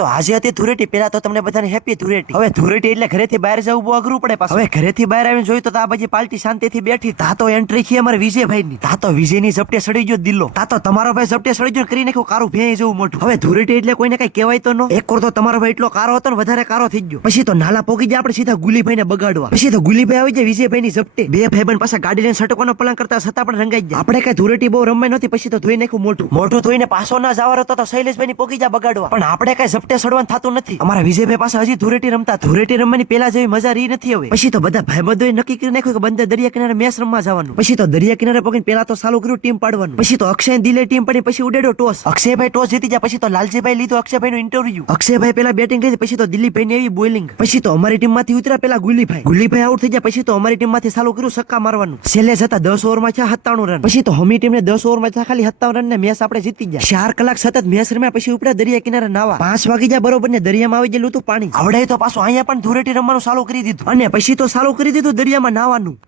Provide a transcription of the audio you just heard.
તો આજે હતી ધૂળેટી. પેલા તો તમને બધાને હેપી ધૂળેટી. હવે ધૂળેટી એટલે ઘરેથી બહાર જવું બહુ અઘરું પડે પાછું. હવે ઘરેથી બહાર આવીને જોયું તો આ બાજુ પાલટી શાંતિથી બેઠી. તા તો એન્ટ્રી છે અમારે વિજયભાઈ ની. તા તો વિજયની ઝપટે સડી ગયો દિલ્લો. તા તો તમારો ભાઈ ઝપટે સડી ગયો કરી નાખ્યું કારું ભેં જેવું મોટું. હવે ધૂળેટી એટલે કોઈને કઈ કહેવાય તો નો. એક કોર તો તમારો ભાઈ એટલો કારો હતો ને વધારે કારો થઈ ગયો. પછી તો નાલા પોગી જાય આપણે સીધા ગુલીભાઈ ને બગાડવા. પછી તો ગુલીભાઈ આવી જાય વિજયભાઈ ની ઝપટે. બે ભાઈબંધ પાછા ગાડી લઈને સટકવાનો પ્લાન કરતા છતાં પણ રંગાઈ ગયા. આપણે કઈ ધૂળેટી બહુ રમાય નથી. પછી તો ધોઈ નાખ્યું મોટું ધોઈને પાછો ના જવાનો તો શૈલેષભાઈ ની પોગી જા બગાડવા. પણ આપણે કઈ ઝપટે સડવાનું થતું નથી. અમારા વિજયભાઈ પાસે હજી ધૂળેટી રમતા. ધૂળેટી રમવાની પેલા જેવી મજા રહી નથી હવે. પછી તો બધા ભાઈબંધોએ નક્કી કરી નાખ્યું કે બંને દરિયા કિનારે મેચ રમવા જવાનું. પછી તો દરિયા કિનારે પગીને પેલા તો ચાલુ કર્યું ટીમ પાડવાનું. પછી તો અક્ષય દિલે ટીમ પડી. પછી ઉડેડો ટોસ. અક્ષયભાઈ ટોસ જીતી ગયા. પછી તો લાલજીભાઈ લીધો અક્ષયભાઈ નું ઇન્ટરવ્યુ. અક્ષયભાઈ પેલા બેટિંગ કરી. પછી તો દિલીપભાઈ ની એવી બોલિંગ. પછી તો અમારી ટીમ માંથી ઉતર્યા પેલા ગુલીભાઈ આઉટ થઈ ગયા. પછી તો અમારી ટીમ માંથી ચાલુ કર્યું છક્કા મારવાનું. છેલ્લે જતા 10 ઓવરમાં છે 97 રન. પછી તો હમી ટીમને 10 ઓવરમાં છે ખાલી 57 રન ને મેચ આપણે જીતી ગયા. 4 કલાક સતત મેચ રમ્યા. પછી ઉપડ્યા દરિયા કિનારે નાવા. 5 વાગી જાય બરોબર ને દરિયામાં આવી ગયેલું હતું પાણી. આવડે તો પાછું અહીંયા પણ ધૂળેટી રમવાનું ચાલુ કરી દીધું. અને પછી તો ચાલુ કરી દીધું દરિયામાં નાવાનું.